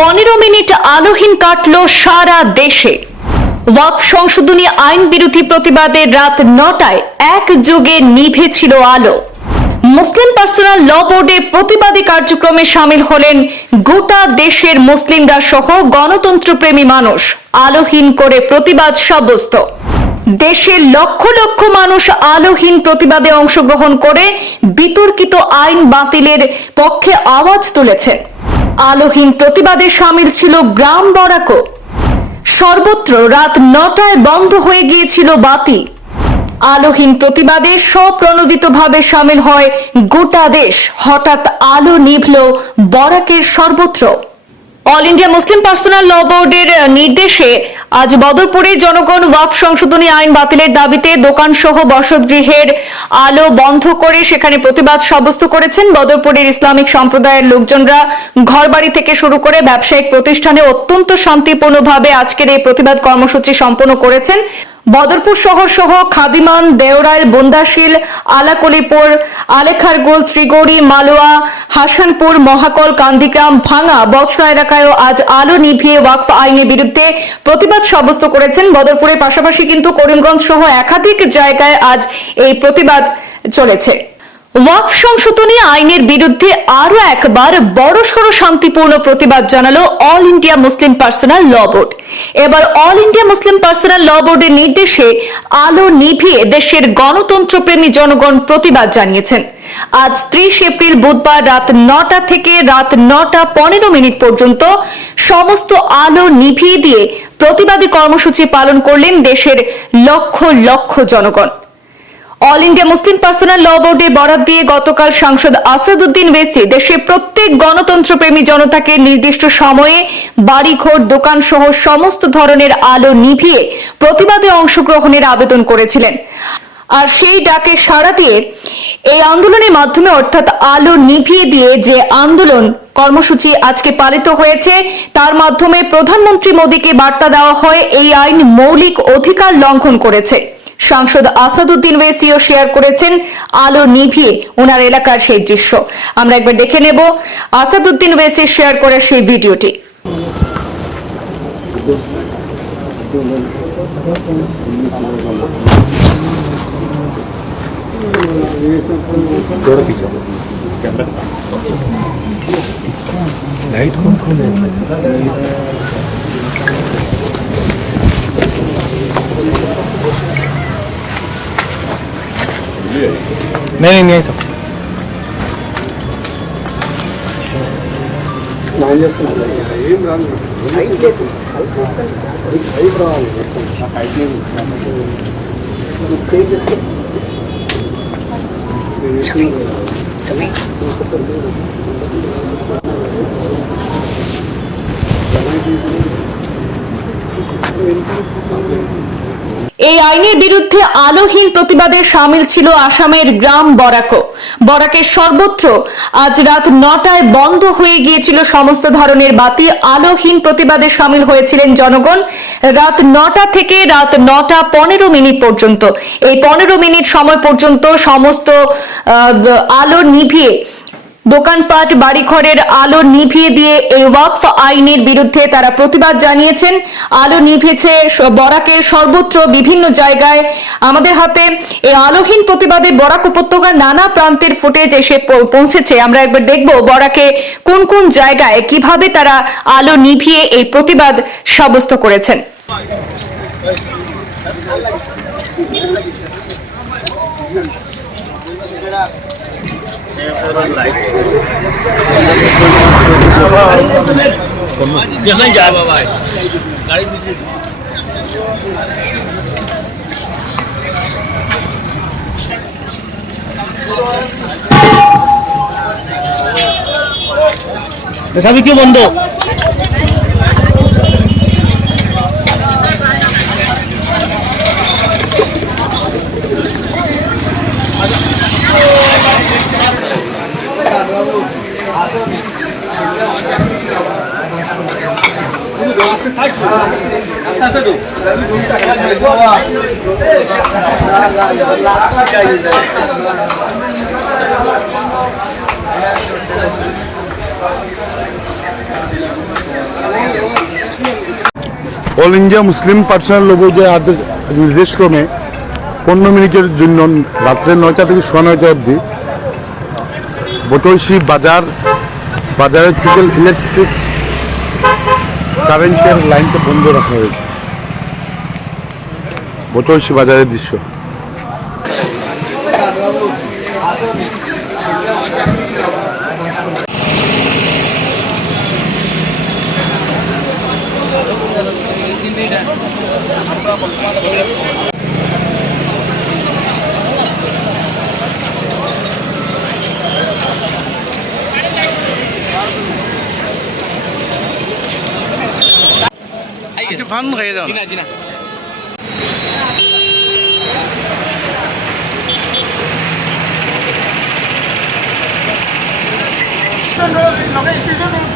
পনেরো মিনিট আলোহীন কাটল সারা দেশে। ওয়াক সংশোধনী আইন বিরোধী প্রতিবাদে রাত নটায় এক যোগে নিভে ছিল আলো। মুসলিম পার্সোনাল ল বোর্ডে প্রতিবাদী কার্যক্রমে সামিল হলেন গোটা দেশের মুসলিমরা সহ গণতন্ত্রপ্রেমী মানুষ। আলোহীন করে প্রতিবাদ সাব্যস্ত। দেশের লক্ষ লক্ষ মানুষ আলোহীন প্রতিবাদে অংশগ্রহণ করে বিতর্কিত আইন বাতিলের পক্ষে আওয়াজ তুলেছেন। আলোহীন প্রতিবাদে সামিল ছিল গ্রাম বরাকো। সর্বত্র রাত নটায় বন্ধ হয়ে গিয়েছিল বাতি। আলোহীন প্রতিবাদে স্বপ্রণোদিতভাবে সামিল হয় গোটা দেশ। হঠাৎ আলো নিভল বরাকের সর্বত্র। All India Muslim Personal Law বোর্ডের নির্দেশে আজ বদরপুরে জনগণ ওয়াক সংশোধনী আইন বাতিলের দাবিতে দোকান সহ বসতগৃহের আলো বন্ধ করে সেখানে প্রতিবাদ সাব্যস্ত করেছেন বদরপুরের ইসলামিক সম্প্রদায়ের লোকজনরা। ঘরবাড়ি থেকে শুরু করে ব্যবসায়িক প্রতিষ্ঠানে অত্যন্ত শান্তিপূর্ণভাবে আজকের এই প্রতিবাদ কর্মসূচি সম্পন্ন করেছেন। বদরপুর শহর সহ খাদিমান, দেওরাইল বন্দাশিল আলাকলিপুর আলেখারগুল শ্রীগৌরী, মালোয়া, হাসানপুর, মহাকল, কান্দিগ্রাম, ভাঙা, বছরা এলাকায়ও আজ আলো নিভিয়ে ওয়াকফ আইনের বিরুদ্ধে প্রতিবাদ সাব্যস্ত করেছেন বদরপুরের পাশাপাশি কিন্তু করিমগঞ্জ সহ একাধিক জায়গায় আজ এই প্রতিবাদ চলেছে। ওয়াকফ সংশোধনী আইনের বিরুদ্ধে আরও একবার বড়সড় শান্তিপূর্ণ প্রতিবাদ জানালো All India Muslim Personal Law Board. এবার All India Muslim Personal Law বোর্ডের নির্দেশে আলো নিভিয়ে দেশের গণতন্ত্রপ্রেমী জনগণ প্রতিবাদ জানিয়েছেন। আজ ত্রিশ এপ্রিল বুধবার রাত নটা থেকে রাত নটা পনেরো মিনিট পর্যন্ত সমস্ত আলো নিভিয়ে দিয়ে প্রতিবাদী কর্মসূচি পালন করলেন দেশের লক্ষ লক্ষ জনগণ। All India Muslim Personal Law বোর্ডে বরাদ দিয়ে গতকাল সাংসদ আসাদুদ্দিন ওয়েসি দেশে প্রত্যেক গণতন্ত্রপ্রেমী জনতাকে নির্দিষ্ট সময়ে বাড়িঘর দোকান সহ সমস্ত ধরনের আলো নিভিয়ে প্রতিবাদে অংশগ্রহণের আবেদন করেছিলেন। আর সেই ডাকে সাড়া দিয়ে এই আন্দোলনের মাধ্যমে অর্থাৎ আলো নিভিয়ে দিয়ে যে আন্দোলন কর্মসূচি আজকে পালিত হয়েছে, তার মাধ্যমে প্রধানমন্ত্রী মোদীকে বার্তা দেওয়া হয়, এই আইন মৌলিক অধিকার লঙ্ঘন করেছে। সাংসদ আসাদুদ্দিন ওয়েসিও শেয়ার করেছেন, আলো নিভিয়ে ওনার এলাকার সেই দৃশ্য। আমরা একবার দেখে নেব আসাদুদ্দিন ওয়েসি শেয়ার করে সেই ভিডিওটি। 매일매일서 Thank you. এই আইনের বিরুদ্ধে আলোহীন প্রতিবাদে সামিল ছিল আসামের গ্রাম বরাকো। বরাকের সর্বত্র আজ রাত নটায় বন্ধ হয়ে গিয়েছিল সমস্ত ধরনের বাতি। আলোহীন প্রতিবাদে সামিল হয়েছিলেন জনগণ রাত নটা থেকে রাত নটা পনেরো মিনিট পর্যন্ত। এই পনেরো মিনিট সময় পর্যন্ত সমস্ত আলো নিভিয়ে দোকানপাট, বাড়িঘরের আলো নিভিয়ে দিয়ে এই ওয়াকফ আইনের বিরুদ্ধে তারা প্রতিবাদ জানিয়েছেন। আলো নিভেছে বরাকে সর্বত্র বিভিন্ন জায়গায়। আমাদের হাতে এই আলোহীন প্রতিবাদে বরাক উপত্যকার নানা প্রান্তের ফুটেজ এসে পৌঁছেছে। আমরা একবার দেখব বরাকে কোন কোন জায়গায় কীভাবে তারা আলো নিভিয়ে এই প্রতিবাদ সাব্যস্ত করেছেন। Thank you. যায় বাবা গাড়ি সবই কি বন্ধ? অল ইন্ডিয়া মুসলিম পার্সোনাল লোকদের আদেশ নির্দেশক্রমে পনেরো মিনিটের জন্য রাত্রে নয়টা থেকে সোয়া নয়টা অবধি বটৈশি বাজার, বাজারের ইলেকট্রিক কারেন্টের লাইনটা বন্ধ রাখা হয়েছে। বোতলসি বাজারের দৃশ্য। একটু ফান হয়ে যাও জিনা জিনা। স্টেশন রোড লগে স্টেশন রোড